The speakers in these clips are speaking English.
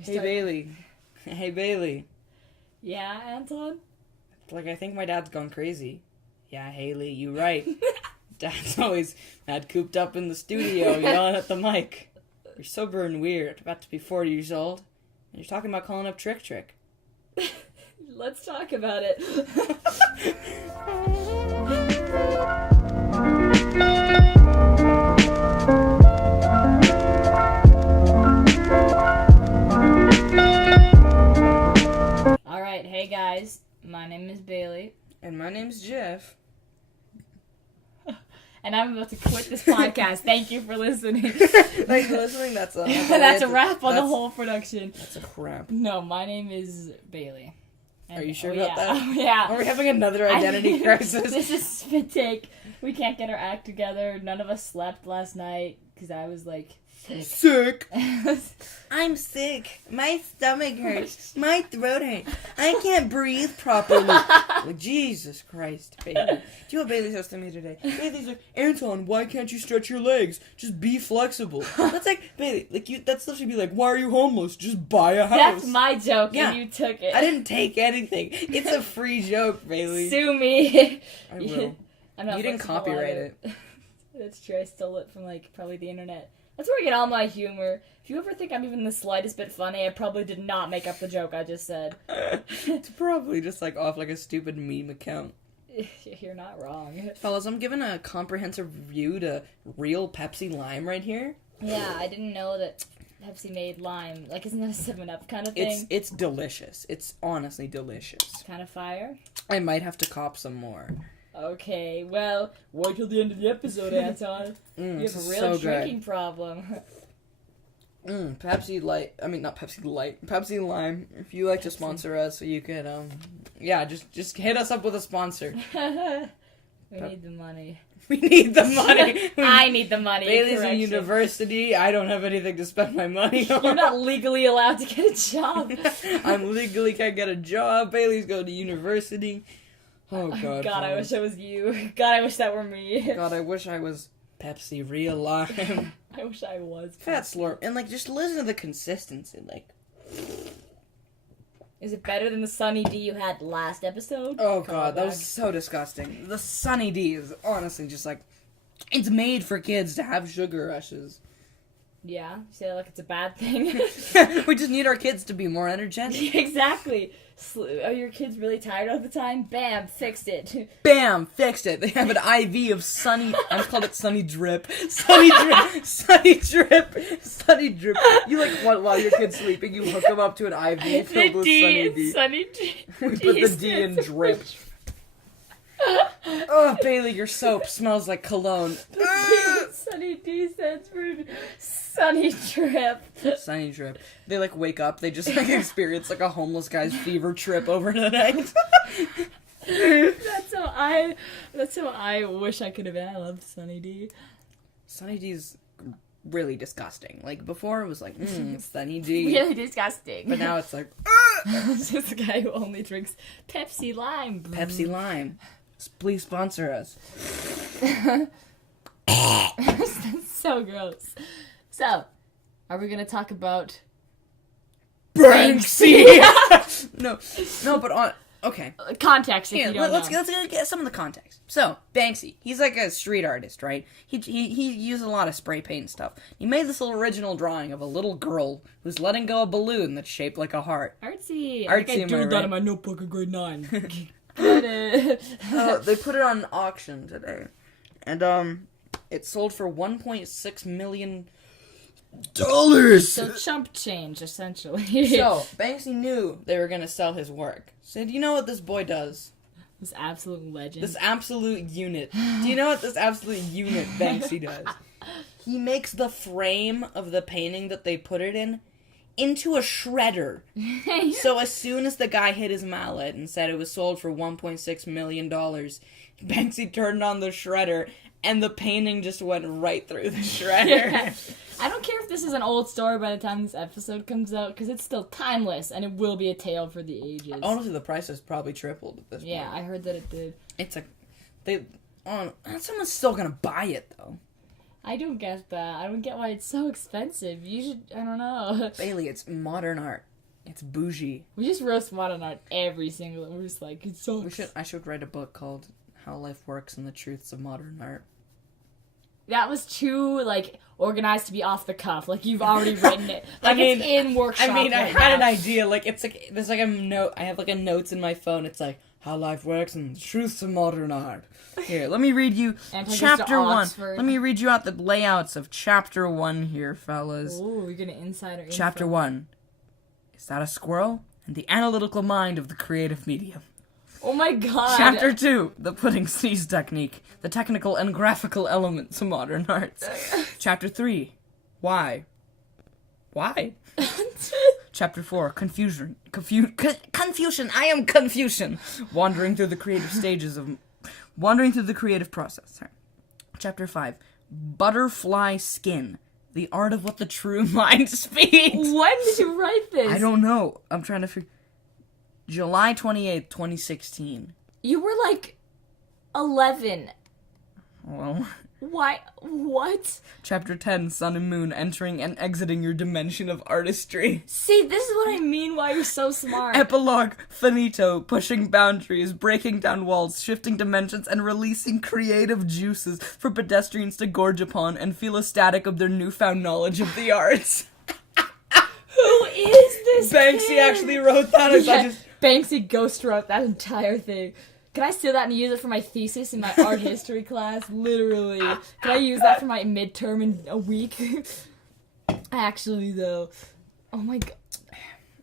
Hey, Bailey. Hey, Bailey. Yeah, Anton? I think my dad's gone crazy. Yeah, Haley, you right. Dad's always mad cooped up in the studio yelling at the mic. You're sober and weird, about to be 40 years old, and you're talking about calling up Trick. Let's talk about it. Alright, hey guys, my name is Bailey. And my name's Jeff. And I'm about to quit this podcast. Thank you for listening. Thanks for listening, that's a wrap on the whole production. That's a wrap. No, my name is Bailey. And, are you sure about that? Oh, yeah. Are we having another identity crisis? This is spit take. We can't get our act together. None of us slept last night because I was sick. I'm sick. My stomach hurts. My throat hurts. I can't breathe properly. Jesus Christ, Bailey. Do you know what Bailey says to me today? Bailey's like, Anton, why can't you stretch your legs? Just be flexible. That's like, Bailey, that's literally be like, why are you homeless? Just buy a house. That's my joke, and you took it. I didn't take anything. It's a free joke, Bailey. Sue me. I will. You didn't copyright it. That's true. I stole it from, probably the internet. That's where I get all my humor. If you ever think I'm even the slightest bit funny, I probably did not make up the joke I just said. It's probably just, off a stupid meme account. You're not wrong. Fellas, I'm giving a comprehensive review to real Pepsi Lime right here. Yeah, I didn't know that Pepsi made lime. Isn't that a 7-Up kind of thing? It's delicious. It's honestly delicious. Kind of fire? I might have to cop some more. Okay, well, wait till the end of the episode, Anton. You have a real drinking problem. Pepsi Light. I mean, not Pepsi Light. Pepsi Lime. If you like to sponsor us, so you could, just hit us up with a sponsor. We need the money. We need the money. I need the money. Bailey's in university. I don't have anything to spend my money on. You're not legally allowed to get a job. I'm legally can't get a job. Bailey's going to university. Oh, God. God, I wish I was you. God, I wish that were me. God, I wish I was Pepsi Real Lime. I wish I was. Fat slurp. And, just listen to the consistency. Is it better than the Sunny D you had last episode? Oh, God, that was so disgusting. The Sunny D is honestly just, it's made for kids to have sugar rushes. Yeah? You say that like it's a bad thing? We just need our kids to be more energetic. Exactly. Are your kids really tired all the time? Bam, fixed it. Bam, fixed it. They have an IV of Sunny. I just called it Sunny Drip. Sunny Drip. Sunny Drip. Sunny Drip. You while your kid's sleeping, you hook them up to an IV filled with Sunny D. Sunny D. We put the D in Drip. Oh, Bailey, your soap smells like cologne. Sunny D stands for Sunny Drip. Sunny Drip. They wake up, they just experience a homeless guy's fever trip over the night. That's how I wish I could have been. I loved Sunny D. Sunny D's really disgusting. Before it was Sunny D. Really disgusting. But now it's It's just a guy who only drinks Pepsi Lime. Pepsi Lime. Please sponsor us. That's so gross. So, are we gonna talk about Banksy? no, but okay. Context. If you don't let's know. get some of the context. So, Banksy, he's a street artist, right? He used a lot of spray paint and stuff. He made this little original drawing of a little girl who's letting go a balloon that's shaped like a heart. Artsy. I doodled that in my notebook in grade 9. Get it. They put it on auction today, and it sold for $1.6 million. So chump change, essentially. So Banksy knew they were gonna sell his work. Said, you know what this boy does? This absolute legend. This absolute unit. Do you know what this absolute unit Banksy does? He makes the frame of the painting that they put it in into a shredder. So as soon as the guy hit his mallet and said it was sold for $1.6 million, Banksy turned on the shredder and the painting just went right through the shredder. Yeah. I don't care if this is an old story by the time this episode comes out, because it's still timeless, and it will be a tale for the ages. Honestly, the price has probably tripled at this point. Yeah, I heard that it did. Someone's still gonna buy it, though. I don't get that. I don't get why it's so expensive. You should, I don't know. Bailey, it's modern art. It's bougie. We just roast modern art every single, we're just like, it sucks. I should write a book called How Life Works and the Truths of Modern Art. That was too, like, organized to be off the cuff. Like, you've already written it. Like, it's in workshop. I right had an now. idea. Like, it's like, there's like a note. I have like a notes in my phone. It's like, How Life Works and the Truths of Modern Art. Here, let me read you chapter 1. Let me read you out the layouts of chapter 1 here, fellas. Ooh, we're gonna insider info. Chapter 1. Is that a squirrel? And the analytical mind of the creative medium. Oh my god. Chapter 2, the pudding sneeze technique, the technical and graphical elements of modern arts. Chapter 3, why? Chapter 4, Confucian. I am Confucian. Wandering through the creative process. Sorry. Chapter 5, butterfly skin, the art of what the true mind speaks. When did you write this? I don't know. I'm trying to figure. July 28th, 2016. You were like 11. Well. Why? What? Chapter 10, Sun and Moon, entering and exiting your dimension of artistry. See, this is what I mean why you're so smart. Epilogue, finito, pushing boundaries, breaking down walls, shifting dimensions, and releasing creative juices for pedestrians to gorge upon and feel ecstatic of their newfound knowledge of the arts. Who is this Banksy kid? actually wrote that. Yeah, Banksy ghost wrote that entire thing. Can I steal that and use it for my thesis in my art history class? Literally. Can I use that for my midterm in a week? Actually, though. Oh my god.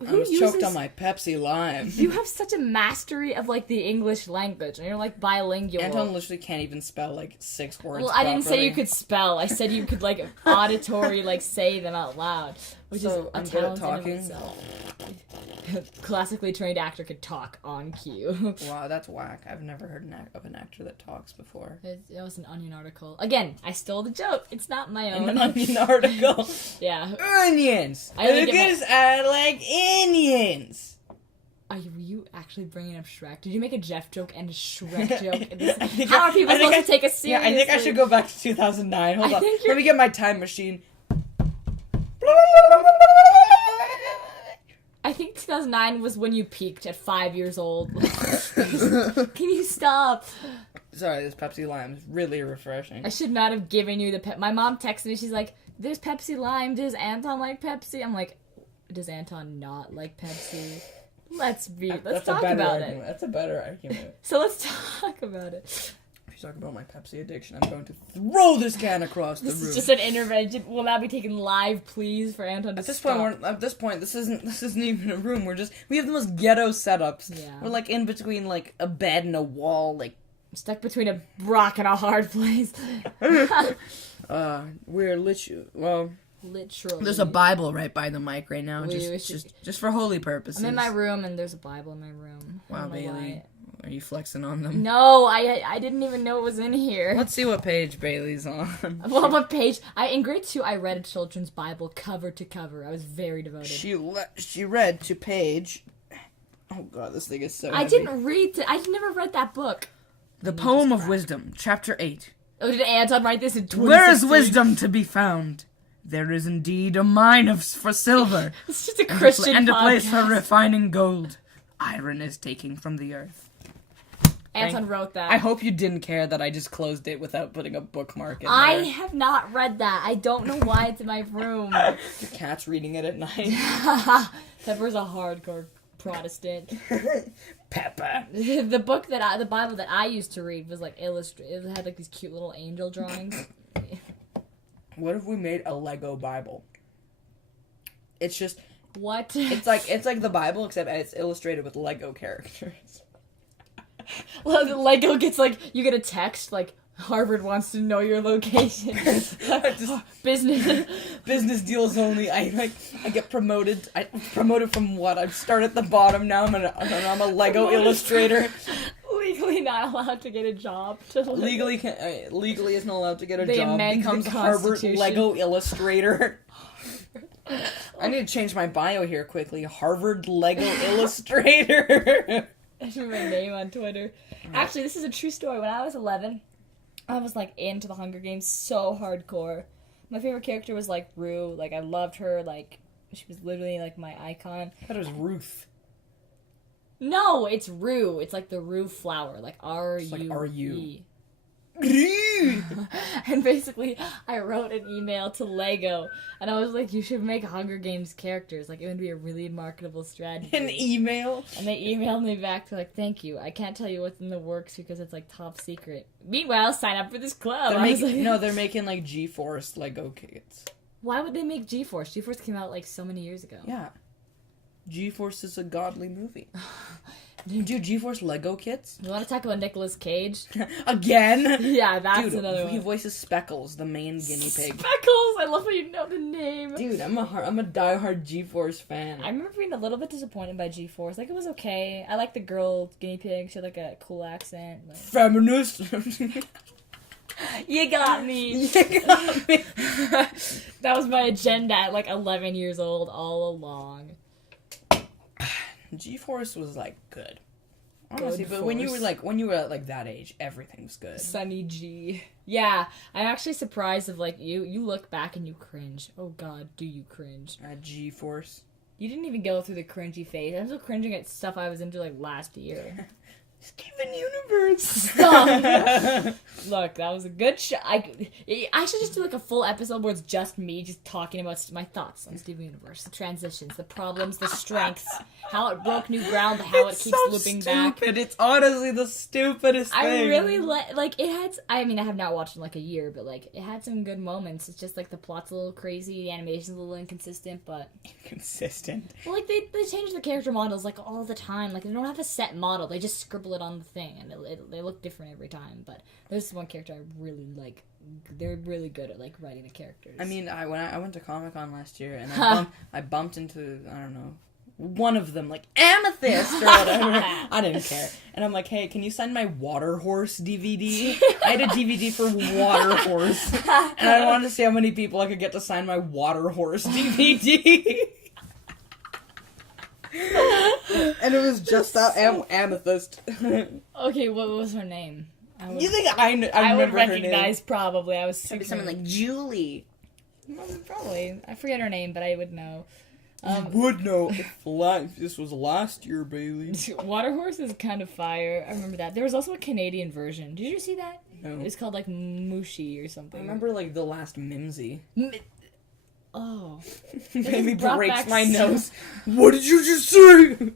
I was choked on my Pepsi Lime. You have such a mastery of, like, the English language, and you're, like, bilingual. Anton literally can't even spell, like, 6 words Well, I didn't properly. say you could spell. I said you could, like, auditory, like, say them out loud. Which So, is a I'm good at talent in talking? of itself. Classically trained actor could talk on cue. Wow, that's whack. I've never heard of an actor that talks before. It was an Onion article. Again, I stole the joke. It's not my own. An Onion article. Yeah. Onions! I didn't get Because I like onions! Were you actually bringing up Shrek? Did you make a Jeff joke and a Shrek joke? Yeah, How are people supposed to take us seriously? Yeah, I think I should go back to 2009. Hold on. Let me get my time machine. I think 2009 was when you peaked at 5 years old. Can you stop? Sorry, this Pepsi Lime is really refreshing. I should not have given you the My mom texted me. She's like, "There's Pepsi Lime. Does Anton like Pepsi?" I'm like, "Does Anton not like Pepsi?" Let's talk about it. That's a better argument. So let's talk about it. If you talk about my Pepsi addiction, I'm going to throw this can across the room. This is just an intervention. Will that be taken live, please, for Anton to At this stop? point, this isn't even a room. We have the most ghetto setups. Yeah. We're like in between like a bed and a wall, like Stuck between a rock and a hard place. we're literally Literally. there's a Bible right by the mic right now, just for holy purposes. I'm in my room and there's a Bible in my room. Wow, Bailey. Why. Are you flexing on them? No, I didn't even know it was in here. Let's see what page Bailey's on. Well, what page? In grade 2, I read a children's Bible cover to cover. I was very devoted. She read to page. Oh god, this thing is so. I heavy. didn't read. I never read that book. The Poem of Wisdom, Chapter 8. Oh, did Anton write this in 2016? Where is wisdom to be found? There is indeed a mine for silver. It's just a Christian and a podcast. place for refining gold. Iron is taking from the earth. Anton wrote that. I hope you didn't care that I just closed it without putting a bookmark in there. I have not read that. I don't know why it's in my room. Your cat's reading it at night. Pepper's a hardcore Protestant. Pepper. The Bible that I used to read was like illustrated. It had like these cute little angel drawings. What if we made a Lego Bible? It's just What? it's like the Bible except it's illustrated with Lego characters. Well, the Lego gets like you get a text like Harvard wants to know your location. Business deals only. I get promoted. I promoted from what? I start at the bottom now. I'm a Lego illustrator. Legally not allowed to get a job. Legally isn't allowed to get a They job. amend Becomes the Harvard Constitution. Lego illustrator. I need to change my bio here quickly. Harvard Lego illustrator. I should put my name on Twitter. Actually, this is a true story. When I was 11, I was, like, into the Hunger Games so hardcore. My favorite character was, like, Rue. Like, I loved her. Like, she was literally, like, my icon. I thought it was Ruth. No, it's Rue. It's, like, the Rue flower. Like, R-U-E. It's like R-U. And basically, I wrote an email to Lego, and I was like, you should make Hunger Games characters. Like, it would be a really marketable strategy. An email? And they emailed me back to, like, thank you. I can't tell you what's in the works because it's, like, top secret. Meanwhile, sign up for this club. They're making, like, G-Force Lego kits. Why would they make G-Force? G-Force came out, like, so many years ago. Yeah. G-Force is a godly movie. Dude, G-Force Lego kits? You want to talk about Nicolas Cage? Again? Yeah, that's Dude, another one. He voices Speckles, the main guinea pig. Speckles! I love how you know the name. Dude, I'm a diehard G-Force fan. I remember being a little bit disappointed by G-Force. Like, it was okay. I like the girl guinea pig. She had, like, a cool accent. Like... Feminist! You got me! You got me! That was my agenda at, like, 11 years old all along. G-Force was, like, good. Honestly, but when you were that age, everything was good. Sunny G. Yeah, I'm actually surprised of, like, you look back and you cringe. Oh, God, do you cringe. G-Force. You didn't even go through the cringy phase. I'm still cringing at stuff I was into, like, last year. Steven Universe. Stop. Look, that was a good show. I should just do like a full episode where it's just me just talking about my thoughts on Steven Universe, the transitions, the problems, the strengths, how it broke new ground, how it keeps looping back. It's honestly the stupidest thing. I really like it had. I mean, I have not watched in like a year, but like it had some good moments. It's just like the plot's a little crazy, the animation's a little inconsistent, but inconsistent. Well, like they change the character models like all the time. Like they don't have a set model. They just scribble it on the thing, and they look different every time. But there's one character I really like. They're really good at like writing the characters. I mean, I went to Comic-Con last year, and I bumped into, I don't know, one of them, like Amethyst or whatever. I didn't care. And I'm like, hey, can you send my Water Horse DVD? I had a DVD for Water Horse, and I wanted to see how many people I could get to sign my Water Horse DVD. And it was just that Amethyst. Okay, what was her name? You think I remember would her recognize name? probably. I was Maybe something like Julie. Probably. I forget her name, but I would know. You would know if this was last year, Bailey. Water Horse is kind of fire. I remember that. There was also a Canadian version. Did you see that? No. It's called like Mushy or something. I remember like the last Mimsy. Oh. Bailey breaks my nose. What did you just say?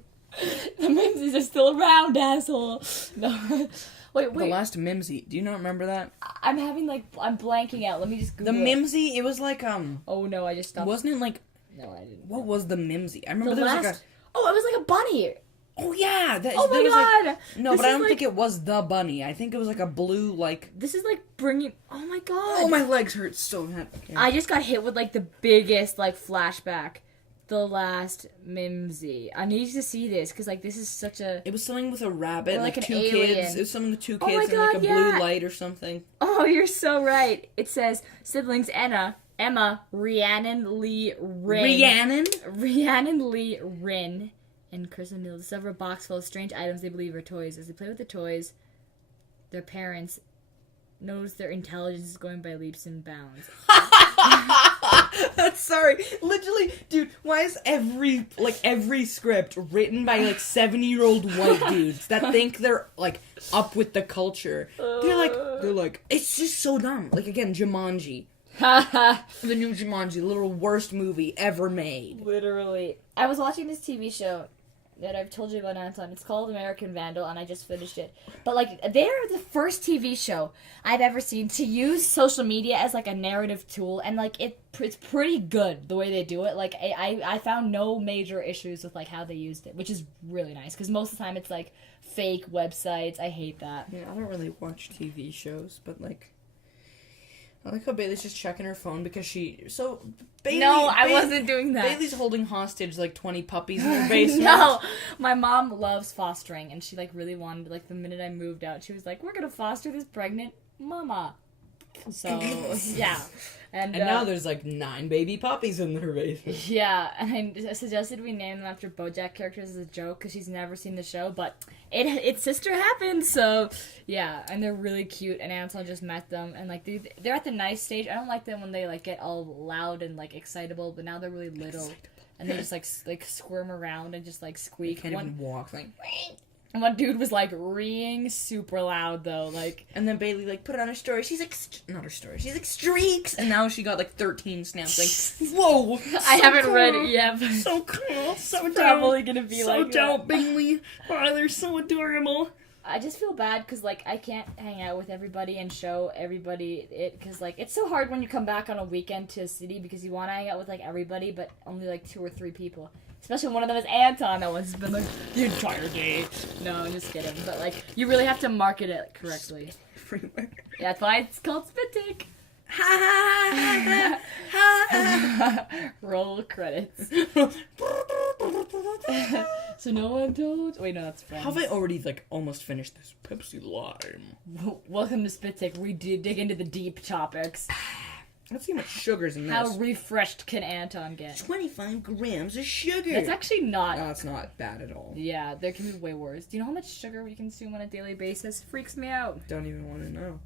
The Mimsies are still around, asshole. No. Wait. The last Mimsy. Do you not remember that? I'm blanking out. Let me just Google the Mimsy, it was like, Oh no, I just stopped. Wasn't it like... No, I didn't. What was the Mimsy? I remember the there last... was like a... Oh, it was like a bunny. Oh yeah! Oh my god! Like... No, but I don't think it was the bunny. I think it was like a blue, like... This is like bringing... Oh my god! Oh, my legs hurt so bad. Okay. I just got hit with like the biggest like flashback. The last Mimsy. I need you to see this because like this is such a. It was something with a rabbit, or, like like an two alien. kids. It was something with two Oh my kids and God, like a yeah. blue light or something. Oh, you're so right. It says siblings Emma, Rhiannon Lee Rin. Rhiannon Lee Rin and Kristen Mills discover a box full of strange items they believe are toys. As they play with the toys, their parents notice their intelligence is going by leaps and bounds. That's sorry. Literally, dude, why is every script written by like 70-year-old white dudes that think they're like up with the culture? They're like it's just so dumb. Like again, Jumanji. The new Jumanji, literal worst movie ever made. Literally. I was watching this TV show that I've told you about Anton. It's called American Vandal, and I just finished it. But, like, they're the first TV show I've ever seen to use social media as, like, a narrative tool, and, like, it's pretty good the way they do it. Like, I found no major issues with, like, how they used it, which is really nice, because most of the time it's, like, fake websites. I hate that. Yeah, I don't really watch TV shows, but, like... I like how Bailey's just checking her phone because Bailey... No, I wasn't doing that. Bailey's holding hostage, like, 20 puppies in her basement. No! My mom loves fostering, and she, like, really wanted, like, the minute I moved out, she was like, we're gonna foster this pregnant mama. So, yeah. And now there's like 9 baby puppies in her basement. Yeah, and I suggested we name them after BoJack characters as a joke because she's never seen the show, but its sister happened, so yeah, and they're really cute. And Anton just met them, and like they're at the nice stage. I don't like them when they like get all loud and like excitable, but now they're really little, and they just like squirm around and just like squeak. Can't even walk. Like. And one dude was like reeing super loud though, like. And then Bailey like put it on her story. She's like, not her story. She's like streaks, and now she got like 13 snaps. Like, whoa! I haven't read it yet. But so cool. So probably gonna be so like dope, Bailey. Oh, they're so adorable. I just feel bad because like I can't hang out with everybody and show everybody it because like it's so hard when you come back on a weekend to a city because you want to hang out with like everybody, but only like 2 or 3 people. Especially one of them is Anton. That one's been like the entire day. No, I'm just kidding. But like, you really have to market it correctly. Everywhere. Yeah, that's why it's called Spit Take. Roll credits. So no one told. Wait, no, that's Friends. Have I already like almost finished this Pepsi Lime? Welcome to Spit Take. We dig into the deep topics. Let's see how much sugar's in this. How refreshed can Anton get? 25 grams of sugar. It's actually not. No, it's not bad at all. Yeah, there can be way worse. Do you know how much sugar we consume on a daily basis? Freaks me out. Don't even want to know.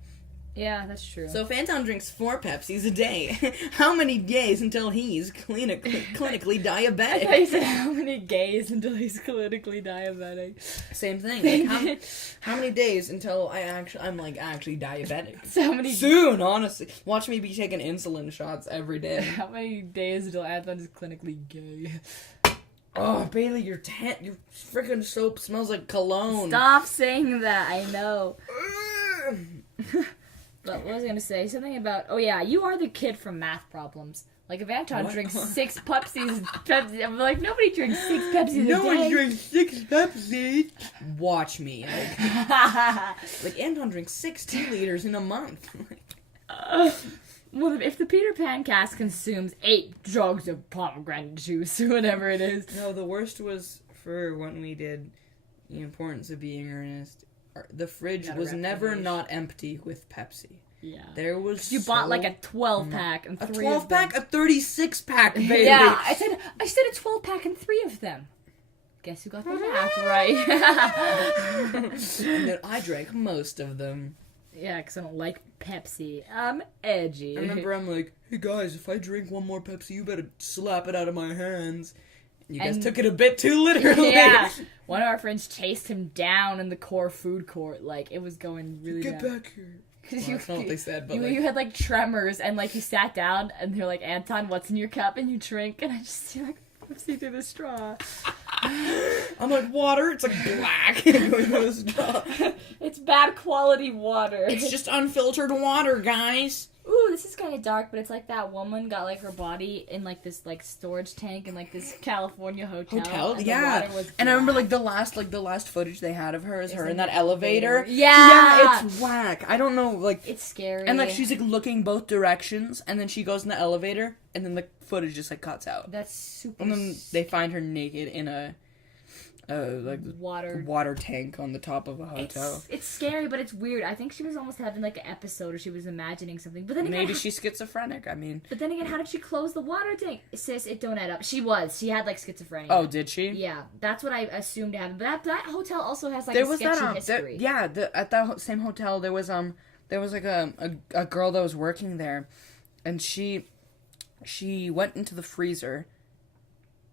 Yeah, that's true. So if Anton drinks 4 Pepsis a day, how many days until he's clinically diabetic? I thought you said how many days until he's clinically diabetic. Same thing. Like how many days until I'm actually diabetic? So how many Soon, honestly. Watch me be taking insulin shots every day. How many days until Anton is clinically gay? Oh, Bailey, your freaking soap smells like cologne. Stop saying that. I know. But what was I going to say? Something about, oh yeah, you are the kid from Math Problems. Like, if Anton drinks 6 Pepsi, I'm like, nobody drinks 6 Pepsis a day. No one drinks 6 Pepsi. Watch me. Like Anton drinks 6 tea liters in a month. Well, if the Peter Pan cast consumes 8 jugs of pomegranate juice, or whatever it is. No, the worst was for when we did The Importance of Being Earnest. The fridge was never not empty with Pepsi. Yeah. There was You bought like a 12-pack and 3 of them. A 12-pack? A 36-pack, baby. Yeah, I said a 12-pack and 3 of them. Guess who got the math right? And then I drank most of them. Yeah, because I don't like Pepsi. I'm edgy. I remember I'm like, hey guys, if I drink one more Pepsi, you better slap it out of my hands. You guys took it a bit too literally. Yeah. One of our friends chased him down in the core food court. Like, it was going really Get bad. back here. Well, that's not what they said, but you had like tremors, and like you sat down, and they're like, Anton, what's in your cup? And you drink, and I just see like Pepsi through the straw. I'm like, water? It's like black. Going through the straw. It's bad quality water. It's just unfiltered water, guys. Ooh, this is kind of dark, but it's like that woman got like her body in like this like storage tank in like this California hotel. And yeah. And I remember like the last footage they had of her is her in that elevator. Yeah, it's whack. I don't know, like it's scary. And like she's like looking both directions, and then she goes in the elevator, and then the footage just like cuts out. That's super. And then they find her naked in a like water tank on the top of a hotel. It's scary, but it's weird. I think she was almost having like an episode, or she was imagining something. But then again, maybe she's schizophrenic. I mean, but then again, how did she close the water tank? Sis, it don't add up. She had like schizophrenia. Oh, did she? Yeah, that's what I assumed happened. But that hotel also has like there a was sketchy that, history. at that same hotel there was like a girl that was working there, and she went into the freezer.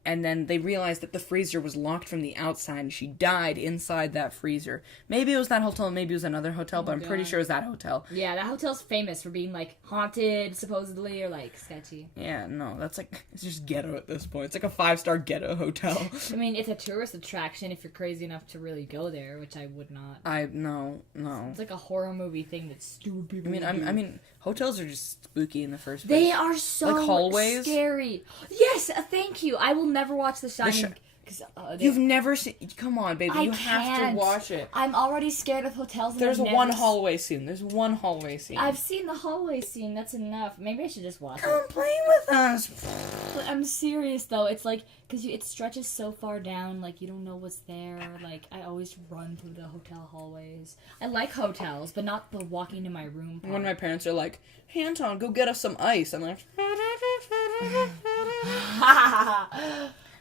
And then they realized that the freezer was locked from the outside, and she died inside that freezer. Maybe it was that hotel, maybe it was another hotel, but I'm pretty sure it was that hotel. Yeah, that hotel's famous for being, like, haunted, supposedly, or, like, sketchy. Yeah, no, that's, like, it's just ghetto at this point. It's like a 5-star ghetto hotel. I mean, it's a tourist attraction if you're crazy enough to really go there, which I would not. No. It's like a horror movie thing that stupid people I mean, hotels are just spooky in the first place. They are so like hallways? scary. Yes, thank you. I will never watch The Shining 'Cause, You've never seen... Come on, baby. You have can't. to watch it. I'm already scared of hotels. And There's I've one never hallway scene. There's one hallway scene. I've seen the hallway scene. That's enough. Maybe I should just watch it. Come play with us. But I'm serious though. It's like because it stretches so far down, like you don't know what's there. Like I always run through the hotel hallways. I like hotels, but not the walking to my room part. When my parents are like, "Hey Anton, go get us some ice," I'm like, oh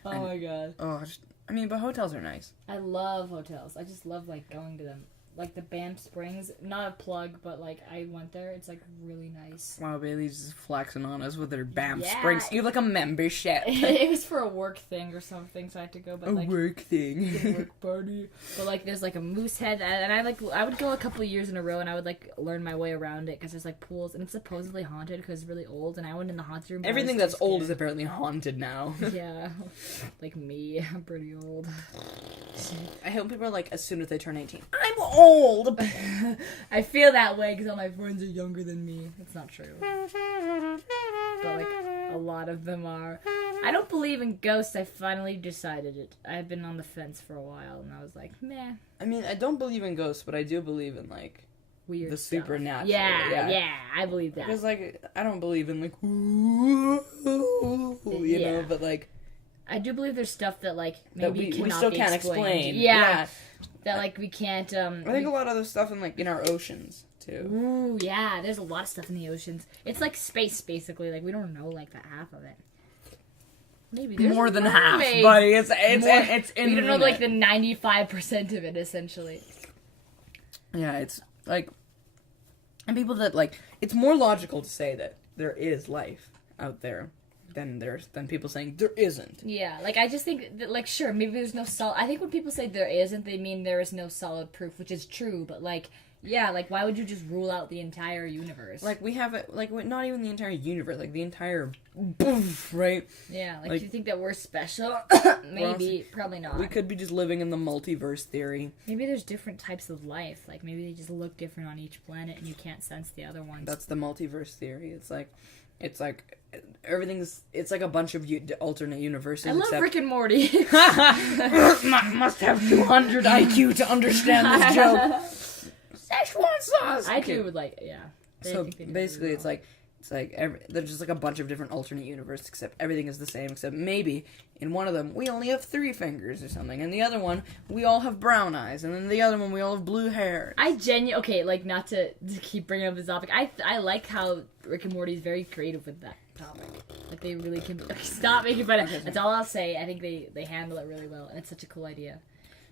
my god. "Oh, but hotels are nice." I love hotels. I just love like going to them. Like the Banff Springs, not a plug, but like I went there. It's like really nice. Wow, Bailey's just flexing on us with her Banff Yeah. Springs. You have like a membership. It was for a work thing or something, so I had to go. But like Work thing. a work party. But like there's like a moose head, and I would go a couple of years in a row, and I would like learn my way around it because there's like pools, and it's supposedly haunted because it's really old. And I went in the haunted room. Everything that's old is apparently haunted now. Yeah, like me, I'm pretty old. I hope people are like, as soon as they turn 18, I'm old. I feel that way because all my friends are younger than me. That's not true. But like a lot of them are. I don't believe in ghosts. I finally decided it. I've been on the fence for a while, and I was like, meh. I mean, I don't believe in ghosts, but I do believe in like Weird the stuff. supernatural. Yeah, I believe that. Because like I don't believe in like you know, but like I do believe there's stuff that like that maybe we cannot still be can't explained. explain. Yeah. That like we can't. I think a lot of the stuff in like in our oceans too. Ooh, yeah. There's a lot of stuff in the oceans. It's like space, basically. Like we don't know like the half of it. Maybe there's More than mermaids. half, buddy. It's We don't know like the 95% of it essentially. Yeah, it's like, and people that like, it's more logical to say that there is life out there than people saying there isn't. Yeah, like I just think that like sure maybe there's no solid. I think when people say there isn't, they mean there is no solid proof, which is true. But like yeah, like why would you just rule out the entire universe? Like we have it, like not even the entire universe, like the entire, boof, right? Yeah, like like do you think that we're special? Maybe, probably not. We could be just living in the multiverse theory. Maybe there's different types of life. Like maybe they just look different on each planet, and you can't sense the other ones. That's the multiverse theory. It's like everything's. It's like a bunch of alternate universes. I love Rick and Morty. Must have 200 IQ to understand this joke. Szechuan sauce. I do like yeah. So basically, it's like there's just like a bunch of different alternate universes, except everything is the same. Except maybe in one of them we only have 3 fingers or something, and the other one we all have brown eyes, and then the other one we all have blue hair. Okay, like not to keep bringing up this topic. I like how Rick and Morty is very creative with that topic. Like they really can stop making fun of it. That's all I'll say. I think they handle it really well, and it's such a cool idea.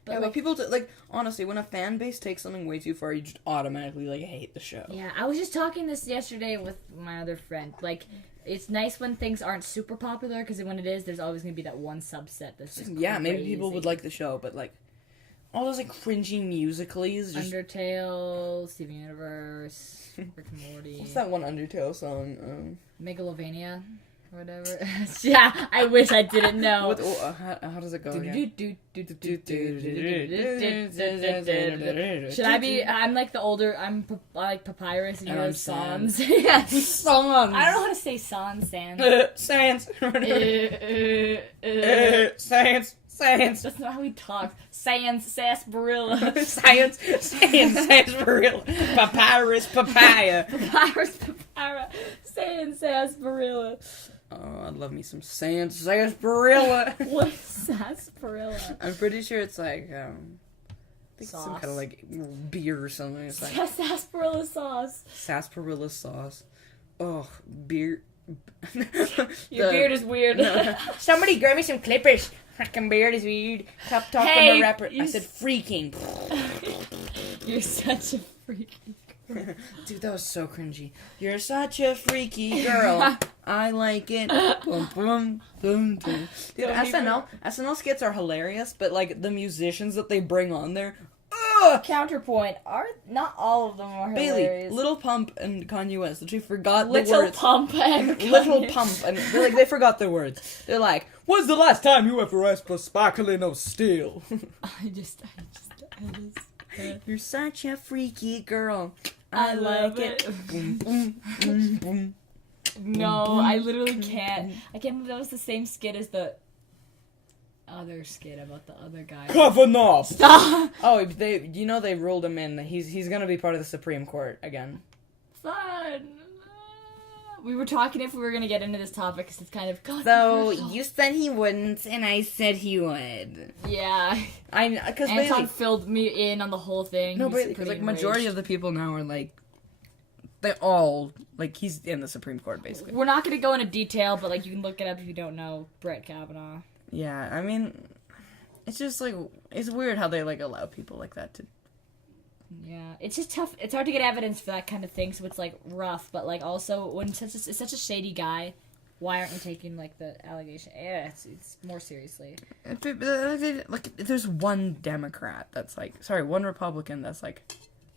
But yeah, like, but people like honestly, when a fan base takes something way too far, you just automatically like hate the show. Yeah, I was just talking this yesterday with my other friend. Like, it's nice when things aren't super popular because when it is, there's always gonna be that one subset that's just yeah. crazy. Maybe people would like the show, but like all those like cringy musicals. Just... Undertale, Steven Universe, Rick and Morty. What's that one Undertale song? Megalovania. Whatever. Yeah, I wish I didn't know. How does it go? Should I be? I'm like the older. I'm like Papyrus and you're Sans. Sans. Sans. I don't know how to say Sans. Sans. Sans. That's not how he talks. Sans sarsaparilla. Sans sarsaparilla. Papyrus papaya. Papyrus papyrus. Sans sarsaparilla. Oh, I'd love me some sans sarsaparilla. What is sarsaparilla? I'm pretty sure it's like I think Sauce. some kind of like beer or something. It's like Sarsaparilla sauce. sarsaparilla sauce. Oh, beer. Your beard is weird. No. Somebody grab me some clippers. Fucking beard is weird. Stop talking to rapper. I said freaking. You're such a freaky. Dude, that was so cringy. You're such a freaky girl. I like it. Boom, boom, boom, boom. Dude, SNL skits are hilarious, but like the musicians that they bring on there. Ugh! Counterpoint. Not all of them are hilarious. Bailey, Little Pump and Kanye West literally forgot the Little words. Pump and Little Pump, and they forgot the words. They're like, "When's the last time you ever asked for sparkling of steel?" I just. You're such a freaky girl. I like it. Boom, boom, boom, boom. No, I literally can't. I can't believe that was the same skit as the other skit about the other guy. Kavanaugh! Stop! Oh, they ruled him in. He's gonna be part of the Supreme Court again. Fun! We were talking if we were gonna get into this topic because it's kind of So, you said he wouldn't, and I said he would. Yeah. Because Anton filled me in on the whole thing. No, but like majority of the people now are like, they all like he's in the Supreme Court basically. We're not gonna go into detail, but like you can look it up if you don't know Brett Kavanaugh. Yeah, I mean, it's just like it's weird how they like allow people like that to. Yeah, it's just tough. It's hard to get evidence for that kind of thing, so it's like rough. But like also when it's such a shady guy, why aren't we taking like the allegation? Yeah, it's more seriously. Like, there's one Democrat that's like, sorry, one Republican that's like.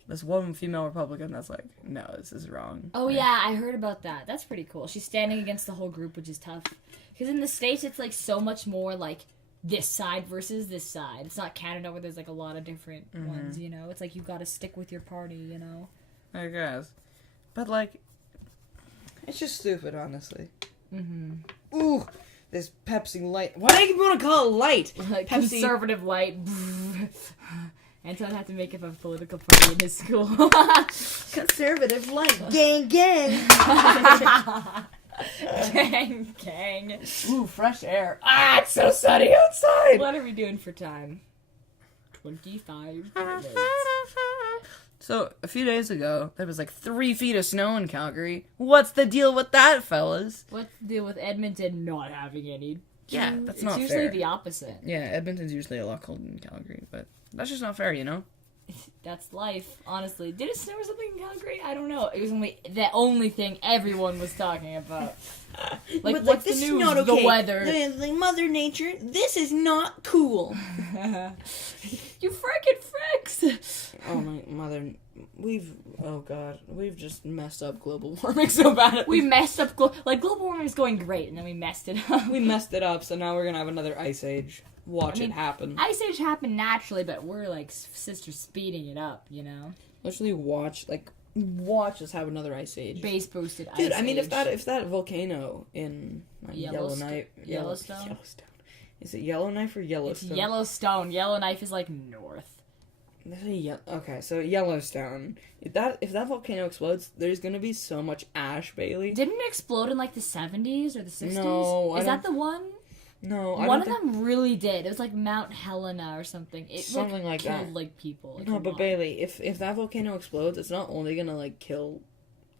This one female Republican that's like, no, this is wrong. Oh, yeah, I heard about that. That's pretty cool. She's standing against the whole group, which is tough. Because in the States, it's like so much more like this side versus this side. It's not Canada where there's like a lot of different ones, you know? It's like you gotta stick with your party, you know? I guess. But like, it's just stupid, honestly. Mm-hmm. Ooh, this Pepsi Light. Why do you want to call it light? Like Pepsi. Conservative light. Anton had to make up a political party in his school. Conservative light. Gang, gang. Gang, gang. Ooh, fresh air. Ah, it's so sunny outside. What are we doing for time? 25 minutes. So, a few days ago, there was like 3 feet of snow in Calgary. What's the deal with that, fellas? What's the deal with Edmonton not having any? Yeah, that's not fair. It's usually the opposite. Yeah, Edmonton's usually a lot colder than Calgary, but that's just not fair, you know? That's life, honestly. Did it snow or something in Calgary? I don't know. It was the only thing everyone was talking about. Like, but, what's this the is news? not okay. The weather. Like, Mother Nature, this is not cool. You frickin' fricks! Oh my mother, we've just messed up global warming so bad. We messed up, global warming is going great, and then we messed it up. We messed it up, so now we're gonna have another ice age. Watch it happen. Ice age happened naturally, but we're like sister speeding it up, you know? Literally watch us have another ice age. Base boosted ice age. Dude, I mean, if that volcano in Yellowstone. Is it Yellowknife or Yellowstone? It's Yellowstone. Yellowknife is like north. Okay, so Yellowstone. If that volcano explodes, there's gonna be so much ash, Bailey. Didn't it explode in like the 70s or the 60s? No, is that the one? No, one of them really did. It was like Mount Helena or something. It something like killed, that. Like people. Like, no, but Bailey, if that volcano explodes, it's not only gonna like kill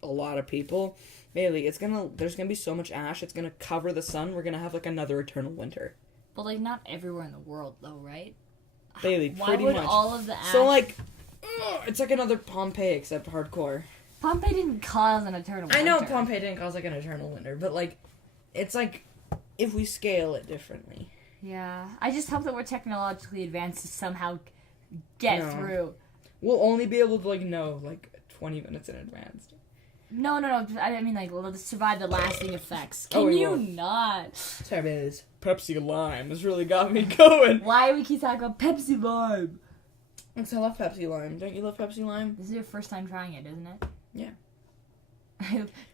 a lot of people. Bailey, there's gonna be so much ash. It's gonna cover the sun. We're gonna have like another eternal winter. But like not everywhere in the world, though, right? Bailey, pretty much. Why would all of the ash? So like, it's like another Pompeii except hardcore. Pompeii didn't cause an eternal winter. I know Pompeii didn't cause like an eternal winter, but like, it's like if we scale it differently. Yeah, I just hope that we're technologically advanced to somehow get through. We'll only be able to know 20 minutes in advance. No. I mean, like, we'll survive the lasting effects. Can you not? Sorry, man, this Pepsi Lime has really got me going. Why do we keep talking about Pepsi Lime? Because I love Pepsi Lime. Don't you love Pepsi Lime? This is your first time trying it, isn't it? Yeah.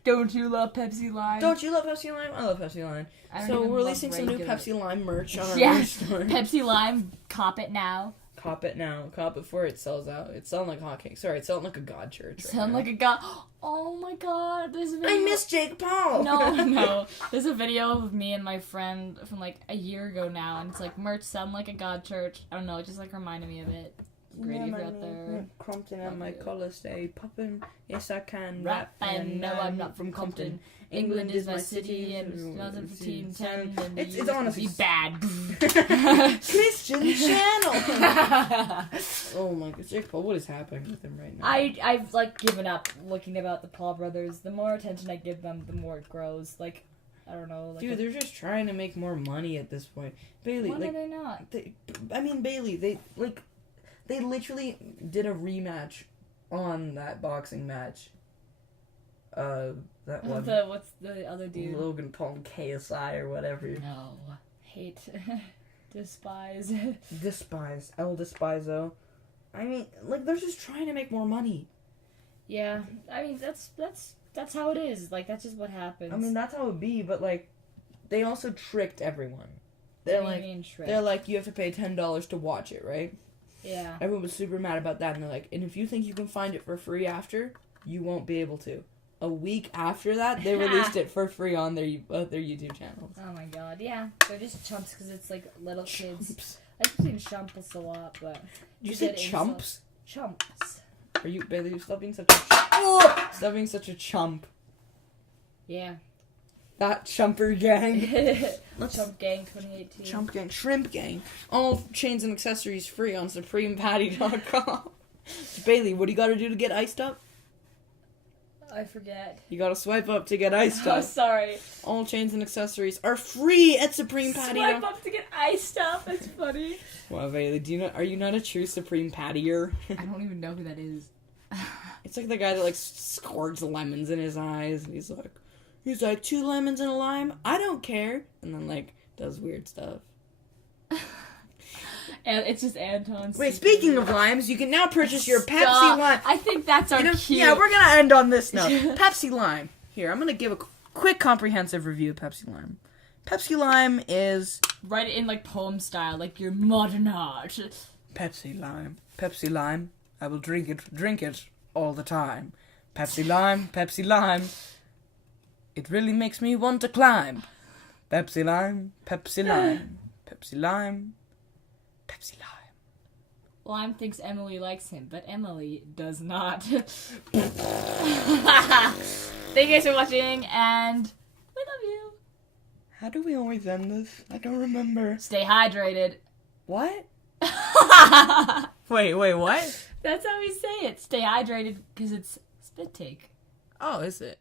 Don't you love Pepsi Lime? Don't you love Pepsi Lime? I love Pepsi Lime. So we're releasing some new Pepsi Lime merch on our merch store. Pepsi Lime, cop it now. Cop it now. Cop it before it sells out. It's selling like hotcakes. Sorry, it's selling like a god church. Sound like a god. Oh my god, there's a video. I miss Jake Paul. No. There's a video of me and my friend from like a year ago now, and it's like merch sound like a god church. I don't know, it just like reminded me of it. Great if you're out there. Compton and my collar stay poppin'. Yes, I can rap, and no, I'm not from Compton. England is my city, and 2015-10. It's honestly bad. Christian channel. Oh my god, Jake Paul, what is happening with him right now? I've like given up looking about the Paul brothers. The more attention I give them, the more it grows. Like, I don't know. Like, dude, they're just trying to make more money at this point. Bailey, why are they not? Bailey, they literally did a rematch on that boxing match. That one. What's the other dude? Logan Paul, KSI or whatever. No. Hate. Despise. Despise. El Despiso. I mean, they're just trying to make more money. Yeah. I mean, that's how it is. Like, that's just what happens. I mean, that's how it be, but, they also tricked everyone. They're What do like, you mean, Shrek? they're like, you have to pay $10 to watch it, right? Yeah. Everyone was super mad about that, and they're like, and if you think you can find it for free after, you won't be able to. A week after that, they released it for free on their YouTube channels. Oh my god, yeah. They're just chumps because it's like little kids. I've seen chumpus a lot, but... You said chumps? Chumps. Are you, Bailey, stop being such a... Stop being such a chump. Yeah. That chumper gang. Chump Gang 2018. Chump gang. Shrimp gang. All chains and accessories free on supremepatty.com. Bailey, what do you gotta do to get iced up? I forget. You gotta swipe up to get iced up. Oh, sorry. All chains and accessories are free at supremepatty.com. Swipe up to get iced up. That's funny. Wow, Bailey, are you not a true Supreme Pattier? I don't even know who that is. It's like the guy that like squirts lemons in his eyes, and he's like 2 lemons and a lime. I don't care, and then like does weird stuff. And it's just Anton's. Wait, speaking of limes, you can now purchase your Pepsi lime. I think that's our cue. Yeah, we're gonna end on this note. Pepsi lime. Here, I'm gonna give a quick, comprehensive review of Pepsi lime. Pepsi lime is write it in like poem style, like your modern art. Pepsi lime. Pepsi lime. I will drink it all the time. Pepsi lime. Pepsi lime. It really makes me want to climb. Pepsi lime. Pepsi lime. Pepsi lime. Pepsi lime. Lime thinks Emily likes him, but Emily does not. Thank you guys for watching, and we love you. How do we always end this? I don't remember. Stay hydrated. What? Wait, what? That's how we say it. Stay hydrated, because it's spit take. Oh, is it?